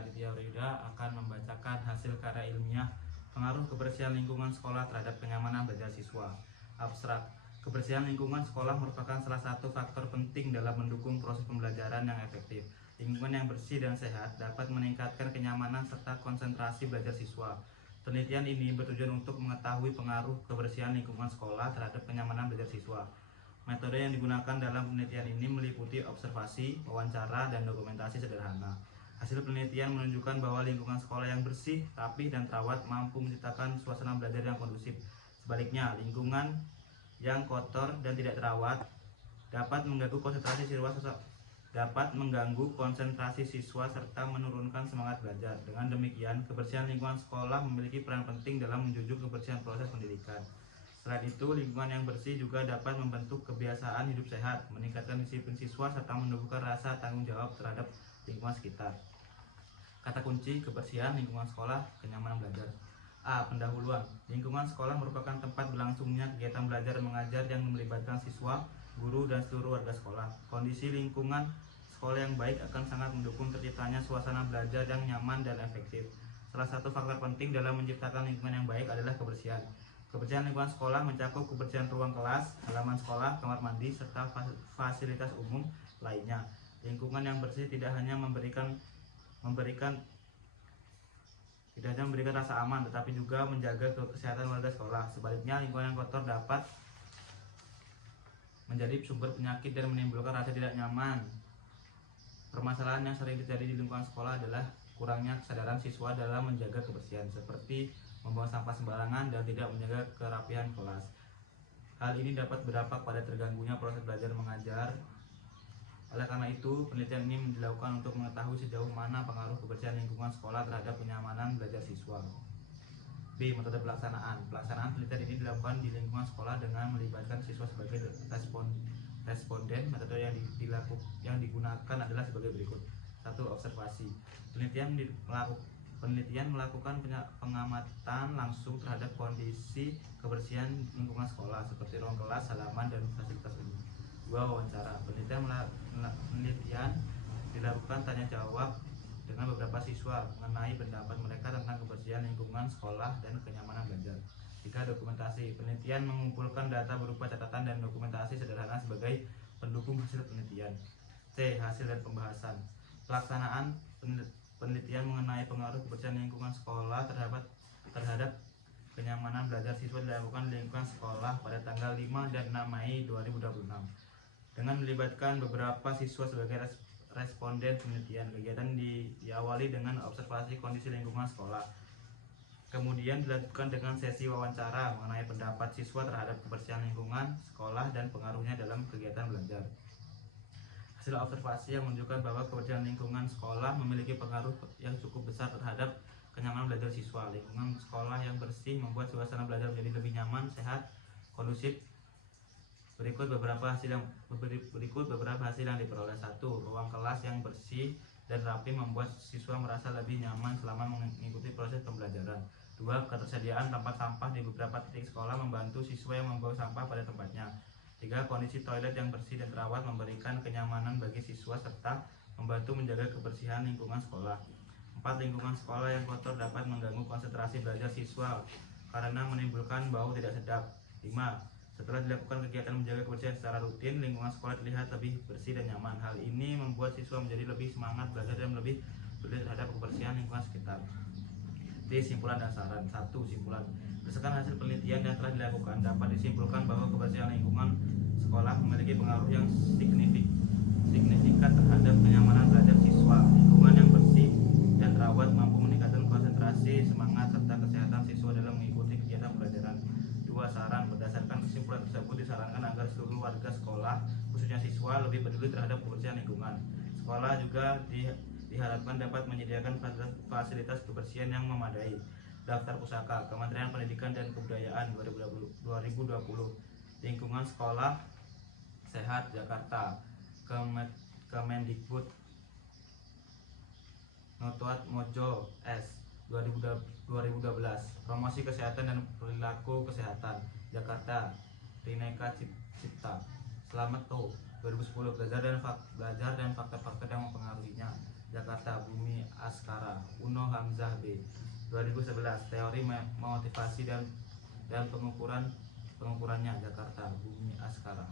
saya Aditya Yuda akan membacakan hasil karya ilmiah pengaruh kebersihan lingkungan sekolah terhadap kenyamanan belajar siswa. Abstrak, kebersihan lingkungan sekolah merupakan salah satu faktor penting dalam mendukung proses pembelajaran yang efektif. Lingkungan yang bersih dan sehat dapat meningkatkan kenyamanan serta konsentrasi belajar siswa. Penelitian ini bertujuan untuk mengetahui pengaruh kebersihan lingkungan sekolah terhadap kenyamanan belajar siswa. Metode yang digunakan dalam penelitian ini meliputi observasi, wawancara, dan dokumentasi sederhana. Hasil penelitian menunjukkan bahwa lingkungan sekolah yang bersih, rapih, dan terawat mampu menciptakan suasana belajar yang kondusif. Sebaliknya, lingkungan yang kotor dan tidak terawat dapat mengganggu konsentrasi siswa serta menurunkan semangat belajar. Dengan demikian, kebersihan lingkungan sekolah memiliki peran penting dalam menjunjung kebersihan proses pendidikan. Selain itu, lingkungan yang bersih juga dapat membentuk kebiasaan hidup sehat, meningkatkan disiplin siswa, serta menumbuhkan rasa tanggung jawab terhadap lingkungan sekitar. Kata kunci kebersihan lingkungan sekolah, kenyamanan belajar. A. Pendahuluan. Lingkungan sekolah merupakan tempat berlangsungnya kegiatan belajar mengajar yang melibatkan siswa, guru, dan seluruh warga sekolah. Kondisi lingkungan sekolah yang baik akan sangat mendukung terciptanya suasana belajar yang nyaman dan efektif. Salah satu faktor penting dalam menciptakan lingkungan yang baik adalah kebersihan. Kebersihan lingkungan sekolah mencakup kebersihan ruang kelas, halaman sekolah, kamar mandi, serta fasilitas umum lainnya. Lingkungan yang bersih tidak hanya memberikan rasa aman, tetapi juga menjaga kesehatan warga sekolah. Sebaliknya, lingkungan yang kotor dapat menjadi sumber penyakit dan menimbulkan rasa tidak nyaman. Permasalahan yang sering terjadi di lingkungan sekolah adalah kurangnya kesadaran siswa dalam menjaga kebersihan, seperti membuang sampah sembarangan dan tidak menjaga kerapihan kelas. Hal ini dapat berdampak pada terganggunya proses belajar mengajar. Oleh karena itu, penelitian ini dilakukan untuk mengetahui sejauh mana pengaruh kebersihan lingkungan sekolah terhadap kenyamanan belajar siswa. B. Metode pelaksanaan. Pelaksanaan penelitian ini dilakukan di lingkungan sekolah dengan melibatkan siswa sebagai responden. Metode yang digunakan adalah sebagai berikut. 1. Observasi. Penelitian melakukan pengamatan langsung terhadap kondisi kebersihan lingkungan sekolah seperti ruang kelas, halaman, dan fasilitas umum. 2. Wawancara. Penelitian dilakukan tanya jawab dengan beberapa siswa mengenai pendapat mereka tentang kebersihan lingkungan sekolah dan kenyamanan belajar. 3. Dokumentasi. Penelitian mengumpulkan data berupa catatan dan dokumentasi sederhana sebagai pendukung hasil penelitian. C. Hasil dan pembahasan. Pelaksanaan penelitian mengenai pengaruh kebersihan lingkungan sekolah terhadap kenyamanan belajar siswa dilakukan di lingkungan sekolah pada tanggal 5 dan 6 Mei 2026 dengan melibatkan beberapa siswa sebagai responden penelitian. Kegiatan diawali dengan observasi kondisi lingkungan sekolah, kemudian dilanjutkan dengan sesi wawancara mengenai pendapat siswa terhadap kebersihan lingkungan sekolah dan pengaruhnya dalam kegiatan belajar. Hasil observasi yang menunjukkan bahwa kebersihan lingkungan sekolah memiliki pengaruh yang cukup besar terhadap kenyamanan belajar siswa. Lingkungan sekolah yang bersih membuat suasana belajar menjadi lebih nyaman, sehat, kondusif. Berikut beberapa hasil yang diperoleh. 1. Ruang kelas yang bersih dan rapi membuat siswa merasa lebih nyaman selama mengikuti proses pembelajaran. 2. Ketersediaan tempat sampah di beberapa titik sekolah membantu siswa yang membuang sampah pada tempatnya. 3. Kondisi toilet yang bersih dan terawat memberikan kenyamanan bagi siswa serta membantu menjaga kebersihan lingkungan sekolah. 4. Lingkungan sekolah yang kotor dapat mengganggu konsentrasi belajar siswa karena menimbulkan bau tidak sedap. 5. Setelah dilakukan kegiatan menjaga kebersihan secara rutin, lingkungan sekolah terlihat lebih bersih dan nyaman. Hal ini membuat siswa menjadi lebih semangat belajar dan lebih peduli terhadap kebersihan lingkungan sekitar. D. Simpulan dan saran. 1. Simpulan. Berdasarkan hasil penelitian yang telah dilakukan, dapat disimpulkan bahwa kebersihan lingkungan sekolah memiliki pengaruh yang signifikan terhadap kenyamanan belajar siswa. Lingkungan yang bersih dan terawat mampu meningkatkan konsentrasi, semangat, serta kesehatan siswa dalam mengikuti kegiatan pelajaran. 2. Saran. Berdasarkan kesimpulan tersebut, disarankan agar seluruh warga sekolah, khususnya siswa, lebih peduli terhadap kebersihan lingkungan. Sekolah juga diharapkan dapat menyediakan fasilitas kebersihan yang memadai. Daftar pusaka. Kementerian Pendidikan dan Kebudayaan 2020. Lingkungan sekolah sehat Jakarta. Kemendikbud Notuat Mojo S 2012. Promosi kesehatan dan perilaku kesehatan Jakarta. Rineka Cipta. Selamat To 2010. Belajar dan faktor-faktor yang mempengaruhinya Jakarta. Jakarta, Bumi Askara, Uno Hamzah B. 2011, teori motivasi dan pengukurannya, Jakarta, Bumi Askara.